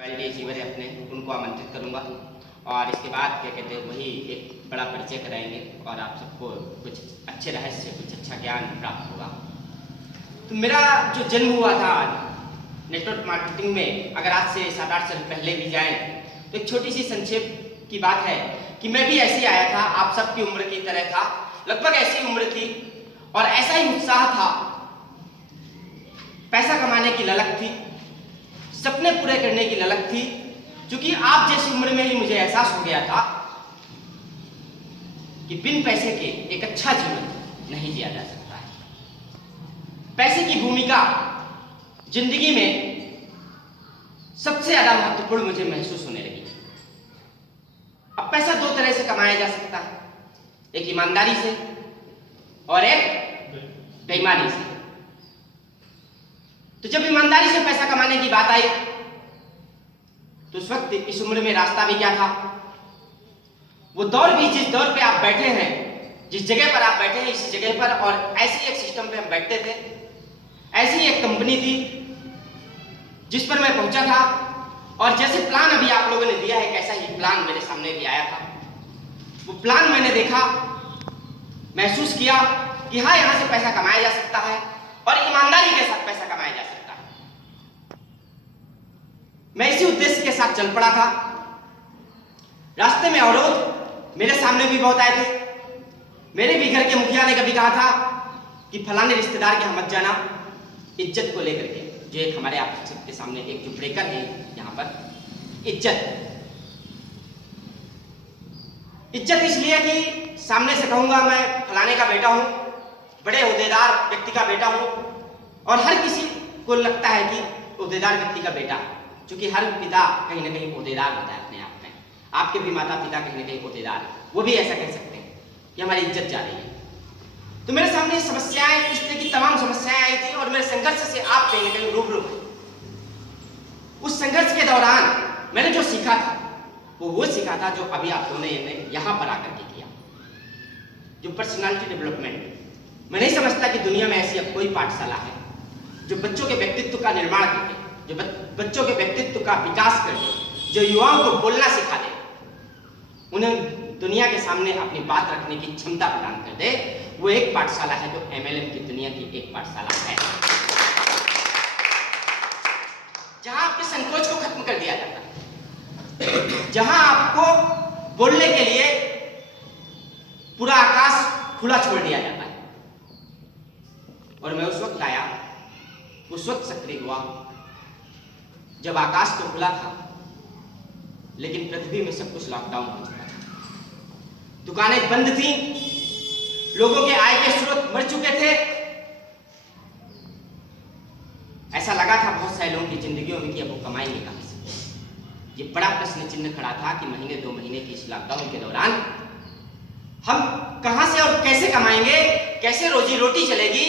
Royal receiver है अपने, उनको आमंत्रित करूंगा और इसके बाद क्या कहते हैं वही एक बड़ा परिचय कराएंगे और आप सबको कुछ अच्छे रहस्य, कुछ अच्छा ज्ञान प्राप्त होगा। तो मेरा जो जन्म हुआ था नेटवर्क मार्केटिंग में, अगर आज से 7-8 साल पहले भी जाए तो एक छोटी सी संक्षेप की बात है कि मैं भी ऐसे ही आया था, आप सबकी उम्र की तरह था, लगभग ऐसी उम्र थी और ऐसा ही उत्साह था, पैसा कमाने की ललक थी, सपने पूरे करने की ललक थी। क्योंकि आप जैसी उम्र में ही मुझे एहसास हो गया था कि बिन पैसे के एक अच्छा जीवन नहीं जिया जा सकता है। पैसे की भूमिका जिंदगी में सबसे ज्यादा महत्वपूर्ण मुझे महसूस होने लगी। अब पैसा दो तरह से कमाया जा सकता है, एक ईमानदारी से और एक बेईमानी से। तो जब ईमानदारी से पैसा कमाने की बात आई तो उस वक्त इस उम्र में रास्ता भी क्या था, वो दौर भी, जिस दौर पे आप बैठे हैं, जिस जगह पर आप बैठे हैं, इस जगह पर और ऐसे एक सिस्टम पे हम बैठते थे, ऐसी एक कंपनी थी जिस पर मैं पहुंचा था और जैसे प्लान अभी आप लोगों ने दिया है, कैसा ही प्लान मेरे सामने भी आया था। वो प्लान मैंने देखा, महसूस किया कि हाँ, यहां से पैसा कमाया जा सकता है और ईमानदारी के साथ पैसा कमाया जा सकता है। मैं इसी उद्देश्य के साथ चल पड़ा था। रास्ते में अवरोध मेरे सामने भी बहुत आए थे। मेरे भी घर के मुखिया ने कभी कहा था कि फलाने रिश्तेदार के यहाँ मत जाना, इज्जत को लेकर के, जो एक हमारे आप सबके सामने एक जो ब्रेकर है यहाँ पर, इज्जत इसलिए कि सामने से कहूंगा मैं फलाने का बेटा हूं, बड़े ओहदेदार व्यक्ति का बेटा हूं और हर किसी को लगता है कि ओहदेदार व्यक्ति का बेटा, क्योंकि हर पिता कहीं ना कहीं ओहदेदार होता है अपने आप में। आपके भी माता पिता कहीं ना कहीं ओहदेदार, वो भी ऐसा कह सकते हैं कि हमारी इज्जत जा रही है। तो मेरे सामने समस्याएं, इस तरह की तमाम समस्याएं आई थी और मेरे संघर्ष से आप कहीं ना कहीं रूबरू हैं। उस संघर्ष के दौरान मैंने जो सीखा था वो सीखा था जो अभी आप दोनों ने यहां पर आकर के किया, जो पर्सनालिटी डेवलपमेंट। मैं नहीं समझता कि दुनिया में ऐसी अब कोई पाठशाला है जो बच्चों के व्यक्तित्व का निर्माण करके, जो बच्चों के व्यक्तित्व का विकास करके, जो युवाओं को बोलना सिखा दे, उन्हें दुनिया के सामने अपनी बात रखने की क्षमता प्रदान कर दे। वो एक पाठशाला है जो MLM की दुनिया की एक पाठशाला है, जहां आपके संकोच को खत्म कर दिया जाता है, जहां आपको बोलने के लिए पूरा आकाश खुला छोड़ दिया जाता है। और मैं उस वक्त आया, उस वक्त सक्रिय हुआ जब आकाश तो खुला था लेकिन पृथ्वी में सब कुछ लॉकडाउन हो चुका था। दुकानें बंद थी, लोगों के आय के स्रोत मर चुके थे। ऐसा लगा था बहुत सारे लोगों की जिंदगियों में कि अब वो कमाएंगे कहां से। ये बड़ा प्रश्न चिन्ह खड़ा था कि महीने 2 महीने की इस लॉकडाउन के दौरान हम कहां से और कैसे कमाएंगे, कैसे रोजी रोटी चलेगी,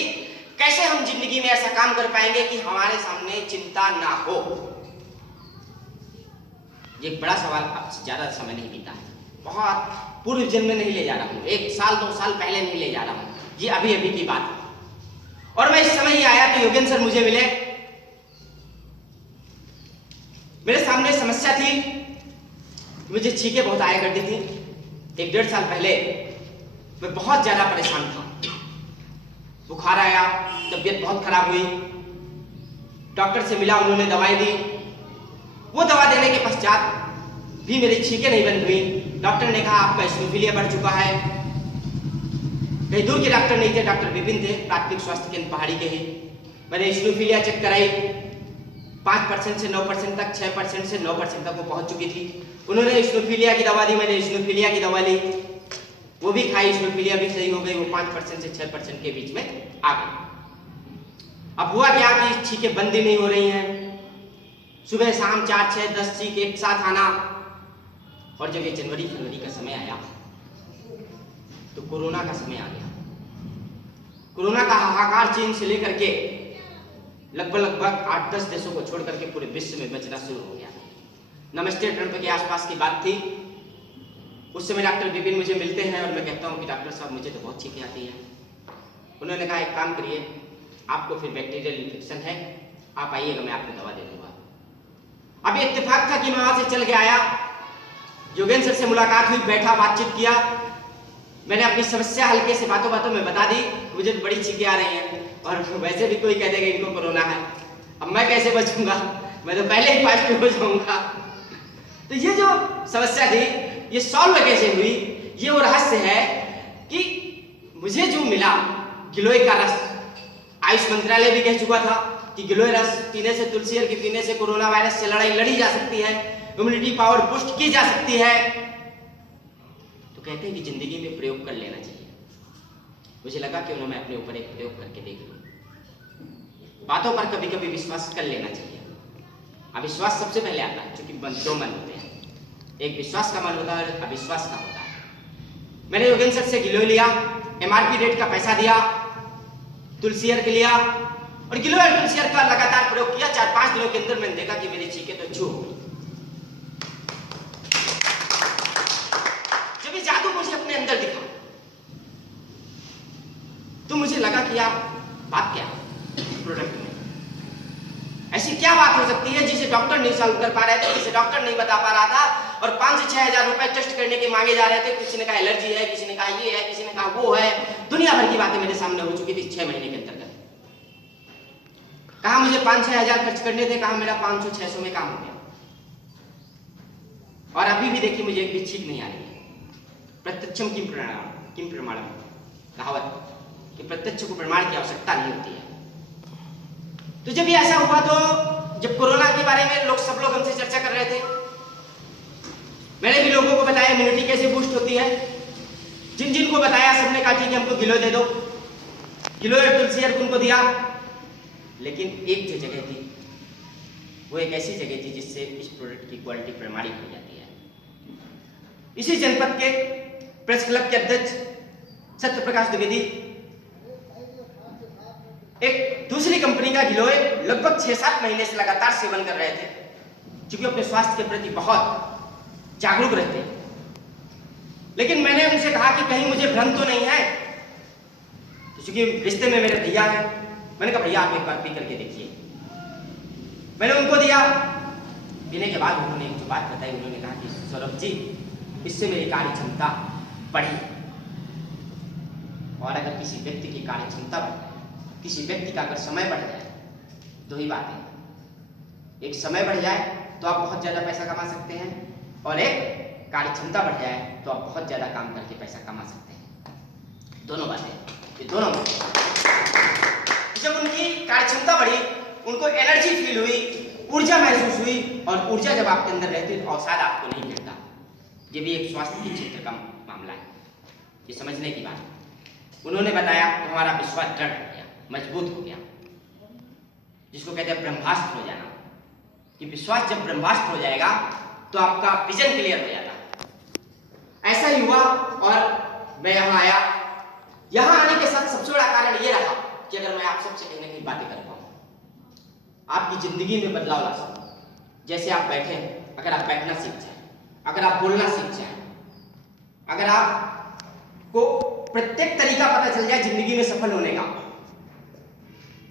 कैसे हम जिंदगी में ऐसा काम कर पाएंगे कि हमारे सामने चिंता ना हो। ये बड़ा सवाल, अब ज्यादा समय नहीं बीता है, बहुत पूर्व जन्म में नहीं ले जा रहा हूं, 1 साल 2 साल पहले नहीं ले जा रहा हूं, ये अभी अभी की बात है। और मैं इस समय ही आया तो योगेंद्र सर मुझे मिले। मेरे सामने समस्या थी, मुझे छींकें बहुत आया करती थी। 1-1.5 साल पहले मैं बहुत ज्यादा परेशान था, बुखार आया, तबीयत बहुत खराब हुई, डॉक्टर से मिला, उन्होंने दवाई दी। वो दवा देने के पश्चात भी मेरी छींकें नहीं बंद हुई। डॉक्टर ने कहा आपका इस्नोफिलिया बढ़ चुका है। कहीं दूर के डॉक्टर नहीं थे, डॉक्टर विपिन थे, प्राथमिक स्वास्थ्य केंद्र पहाड़ी के ही। मैंने इस्नोफिलिया चेक कराई, 5% से 9% तक, 6% से 9% तक वो पहुंच चुकी थी। उन्होंने इस्नोफिलिया की दवा दी, मैंने इस्नोफिलिया की दवा ली, वो भी खाई, इस्नोफिलिया भी सही हो गई, वो 5% से 6% के बीच में आ गई। अब हुआ क्या कि छींकें बंद ही नहीं हो रही हैं, सुबह शाम 4, 6, 10 छींक एक साथ आना। और जब ये जनवरी फरवरी का समय आया तो कोरोना का समय आ गया। कोरोना का हाहाकार चीन से लेकर के लगभग 8-10 देशों को छोड़ करके पूरे विश्व में मचना शुरू हो गया। नमस्ते ट्रंप के आसपास की बात थी। उस समय डॉक्टर विपिन मुझे मिलते हैं और मैं कहता हूं कि डॉक्टर साहब मुझे तो बहुत छींकें आती है। उन्होंने कहा एक काम करिए, आपको फिर बैक्टीरियल इन्फेक्शन है, आप आइएगा, मैं आपको दवा दे दूंगा। अभी इत्तेफाक था कि मैं वहां से चल के आया, योगेंद्र सर से मुलाकात हुई, बैठा, बातचीत किया। मैंने अपनी समस्या हल्के से बातों बातों में बता दी। मुझे तो बड़ी छींकें आ रही हैं और वैसे भी कोई कह देगा इनको कोरोना है, अब मैं कैसे बचूंगा, मैं तो पहले ही पॉजिटिव हो जाऊंगा। तो ये जो समस्या थी ये सॉल्व कैसे हुई, ये वो रहस्य है कि मुझे जो मिला गिलोय का रस, आयुष मंत्रालय भी कह चुका था कि गिलोय रस पीने से, तुलसी के पीने से कोरोना वायरस से लड़ाई लड़ी जा सकती है, इम्यूनिटी पावर बूस्ट की जा सकती है। तो कहते हैं कि जिंदगी में प्रयोग कर लेना चाहिए। मुझे लगा क्यों ना मैं अपने ऊपर एक प्रयोग करके देख लूं। बातों पर कभी कभी विश्वास कर लेना चाहिए। अविश्वास सबसे पहले आता है, क्योंकि दो मन होते हैं, एक विश्वास का मन होता है और अविश्वास का होता है। मैंने योगेंद्र सर से गिलोय लिया, एमआरपी रेट का पैसा दिया, तुलसीयर के लिया और गिलोय और तुलसीयर का लगातार प्रयोग किया। 4-5 दिनों के अंदर मैंने देखा कि मेरी चीखें तो छू हो गई। जब ये जादू मुझे अपने अंदर दिखा तो मुझे लगा कि यार बात क्या है प्रोडक्ट में, ऐसी क्या बात हो सकती है जिसे डॉक्टर नहीं सॉल्व कर पा रहे थे, जिसे डॉक्टर नहीं बता पा रहा था, और 5 से 6 हजार रुपए टेस्ट करने के मांगे जा रहे थे। किसी ने कहा एलर्जी है, किसी ने कहा ये है, किसी ने कहा वो है, दुनिया भर की बातें मेरे सामने हो चुकी थी 6 महीने के अंतर्गत। कहा मुझे 5-6 हजार खर्च करने थे, कहा मेरा 500-600 में काम हो गया। और अभी भी देखिए मुझे एक भी छींक नहीं आ रही है। प्रत्यक्षम किम प्रमाणम, कहावत कि प्रत्यक्ष को प्रमाण की आवश्यकता नहीं होती है। तो जब ये ऐसा हुआ तो जब कोरोना के बारे में सब लोग हमसे चर्चा कर रहे थे, मैंने भी लोगों को बताया इम्यूनिटी कैसे बूस्ट होती है। जिन जिन को बताया सबने कहा ठीक है हमको गिलोय दे दो, गिलोय और तुलसी उनको दिया। लेकिन एक जो जगह थी वो एक ऐसी जगह थी जिससे इस प्रोडक्ट की क्वालिटी प्रमाणित हो जाती है। इसी जनपद के प्रेस क्लब के अध्यक्ष सत्य प्रकाश द्विवेदी एक दूसरी कंपनी का गिलोय लगभग 6-7 महीने से लगातार सेवन कर रहे थे, क्योंकि अपने स्वास्थ्य के प्रति बहुत जागरूक रहते हैं। लेकिन मैंने उनसे कहा कि कहीं मुझे भ्रम तो नहीं है, क्योंकि रिश्ते में मेरे भैया हैं। मैंने कहा भैया आप एक बार पी करके देखिए। मैंने उनको दिया, पीने के बाद उन्होंने एक जो बात बताई, उन्होंने कहा कि सौरभ जी इससे मेरी कार्य क्षमता बढ़ी। और अगर किसी व्यक्ति की कार्य क्षमता बढ़ जाए, किसी व्यक्ति का अगर समय बढ़ जाए, दो ही बातें, एक समय बढ़ जाए तो आप बहुत ज्यादा पैसा कमा सकते हैं, और एक कार्य क्षमता बढ़ जाए तो आप बहुत ज्यादा काम करके पैसा कमा सकते हैं। दोनों बातें, ये दोनों बातें। जब उनकी कार्य क्षमता बढ़ी, उनको एनर्जी फील हुई, ऊर्जा महसूस हुई, और ऊर्जा जब आपके अंदर रहती है तो अवसाद आपको नहीं मिलता। ये भी एक स्वास्थ्य के क्षेत्र का मामला है, ये समझने की बात है। उन्होंने बताया तो हमारा विश्वास दृढ़ हो गया, मजबूत हो गया, जिसको कहते हैं ब्रह्मास्त्र हो जाना। कि विश्वास जब ब्रह्मास्त्र हो जाएगा तो आपका विजन क्लियर हो जाता है। ऐसा ही हुआ और मैं यहाँ आया। यहाँ आने के साथ सबसे बड़ा कारण ये रहा कि अगर मैं आप सबसे कहीं ना कहीं बातें कर पाऊँ, आपकी जिंदगी में बदलाव ला सकूं। जैसे आप बैठे हैं, अगर आप बैठना सीख जाए, अगर आप बोलना सीख जाए, अगर आपको प्रत्येक तरीका पता चल जाए जिंदगी में सफल होने का,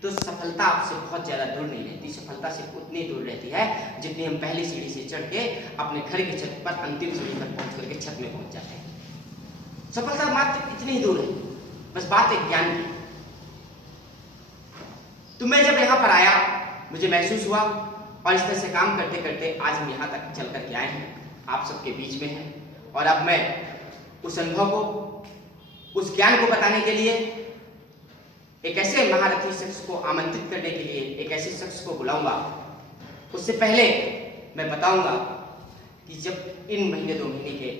तो सफलता आपसे बहुत ज्यादा दूर नहीं रहती। सफलता सिर्फ उतनी दूर रहती है जितनी हम पहली सीढ़ी से चढ़ के अपने घर की छत पर अंतिम सीढ़ी तक पहुंच करके छत में पहुंच जाते हैं। सफलता मात्र इतनी ही दूर है, बस बात है ज्ञान की। तो मैं जब यहाँ पर आया मुझे महसूस हुआ, और इस तरह से काम करते करते आज हम यहाँ तक चल करके आए हैं, आप सबके बीच में हैं। और अब मैं उस अनुभव को, उस ज्ञान को बताने के लिए एक ऐसे महारथी शख्स को आमंत्रित करने के लिए एक ऐसे शख्स को बुलाऊंगा। उससे पहले मैं बताऊंगा कि जब इन महीने 2 महीने के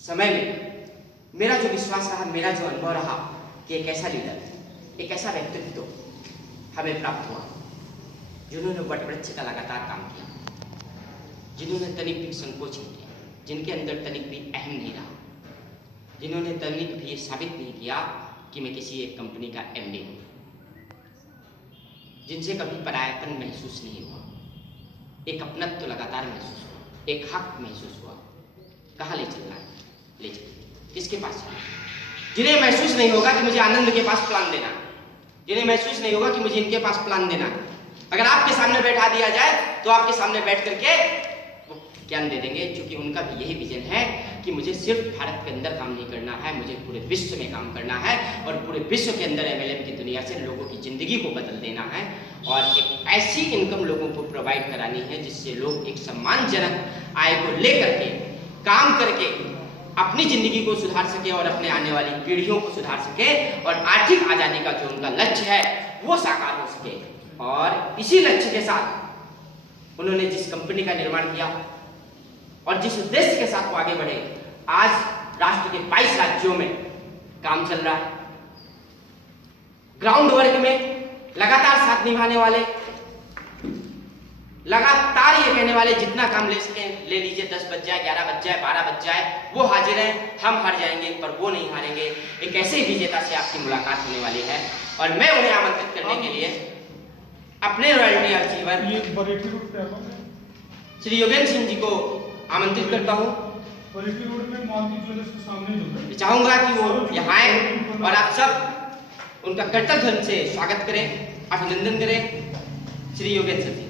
समय में मेरा जो विश्वास रहा, मेरा जो अनुभव रहा कि एक ऐसा लीडर, एक ऐसा व्यक्तित्व हमें प्राप्त हुआ जिन्होंने वटवृक्ष का लगातार काम किया, जिन्होंने तनिक भी संकोच नहीं किया, जिनके अंदर तनिक भी अहम नहीं रहा, जिन्होंने तनिक भी ये साबित नहीं किया कि मैं किसी एक कंपनी का एमडी हूं, जिनसे कभी परायापन महसूस नहीं हुआ, एक अपनत्व लगातार महसूस हुआ, एक हक महसूस हुआ। कहाँ ले चलना है, ले चल, किसके पास चलना, जिन्हें महसूस नहीं होगा कि मुझे आनंद के पास प्लान देना, जिन्हें महसूस नहीं होगा कि मुझे इनके पास प्लान देना। अगर आपके सामने बैठा दिया जाए तो आपके सामने बैठ करके वो ज्ञान दे देंगे, क्योंकि उनका भी यही विजन है कि मुझे सिर्फ भारत के अंदर काम नहीं करना है, मुझे पूरे विश्व में काम करना है और पूरे विश्व के अंदर MLM की दुनिया से लोगों की ज़िंदगी को बदल देना है और एक ऐसी इनकम लोगों को प्रोवाइड करानी है जिससे लोग एक सम्मानजनक आय को लेकर के काम करके अपनी ज़िंदगी को सुधार सके और अपने आने वाली पीढ़ियों को सुधार सके और आर्थिक आज़ादी का जो उनका लक्ष्य है वो साकार हो सके। और इसी लक्ष्य के साथ उन्होंने जिस कंपनी का निर्माण किया और जिस उद्देश्य के साथ वो आगे बढ़े, आज राष्ट्र के 22 राज्यों में काम चल रहा है। ग्राउंड वर्क में लगातार साथ निभाने वाले, लगातार ये कहने वाले जितना काम ले सके ले लीजिए, 10 बज जाए, 11 बज जाए, 12 बज जाए, वो हाजिर हैं। हम हार जाएंगे पर वो नहीं हारेंगे। एक ऐसे विजेता से आपकी मुलाकात होने वाली है और मैं उन्हें आमंत्रित करने के लिए अपने रॉयल्टी अचीवर श्री योगेंद्र सिंह जी को आमंत्रित करता हूँ। चाहूंगा कि वो यहाँ आए और आप सब उनका कर्तव्य ढंग से स्वागत करें, अभिनंदन करें। श्री योगेंद्र सिंह जी।